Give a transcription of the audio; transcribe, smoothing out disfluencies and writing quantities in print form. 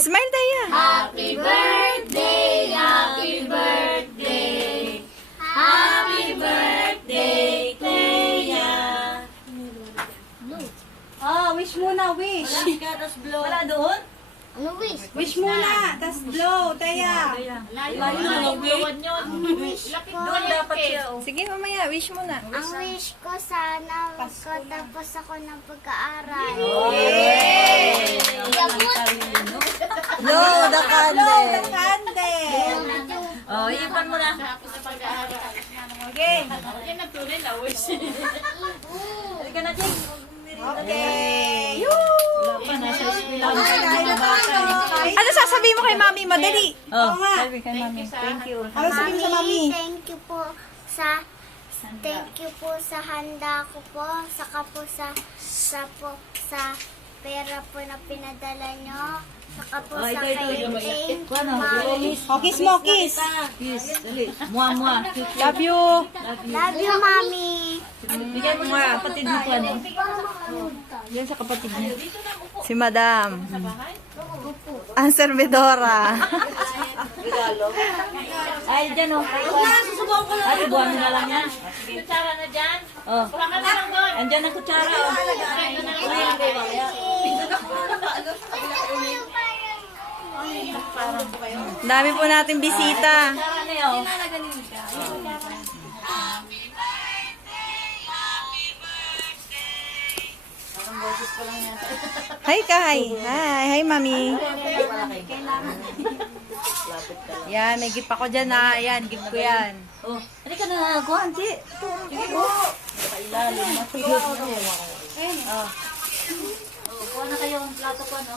Smile tayo. Happy birthday, happy birthday, happy birthday, Clea. Oh, wish muna, wish. Wala doon? Ano wish? Wish muna, tas blow, Taya. Layo yun. Wish ko, Doon dapat siya. Sige, mamaya. Wish mo na. ang wish ko sana magkatapos ako ng pag-aaral. Blow the candle. Candle. Oh, ipan mo na. Okay. Yan nagtunay na, wish. Halika na, Jing. Okay. Wala pa, nasa eskwela mo. Ano sasabihin mo kay mami? Madali. Oo nga. Sabi kay mami. Thank you. Ano sabihin sa mami? Thank you po sa handa ko po, saka po sa pera po na pinadala nyo, saka po sa kainting, mami. Kiss mo, kiss. Kiss, dali. Mua. Love you. Love you, mami. Bigyan mo sa kapatid mo ko, ano? Bigyan sa kapatid niya. Si Madam. Ang servidora. Ay, dyan o. Susubukan ko lang. Ay, subukan mo na lang yan. Kutsara na dyan. Oh. Kutsara na lang doon. Andyan ang kutsara. Oh. Dami po natin bisita. Kutsara na yun. Hi, Kai. Hi, mami. Yan, may gift ako dyan na. Yan, gift ko yan. Oh. Ano ka na? Kuha, auntie. Sige po. Nakailalim. Matulog na. Oh. Kuha na kayo ang plato ko, no?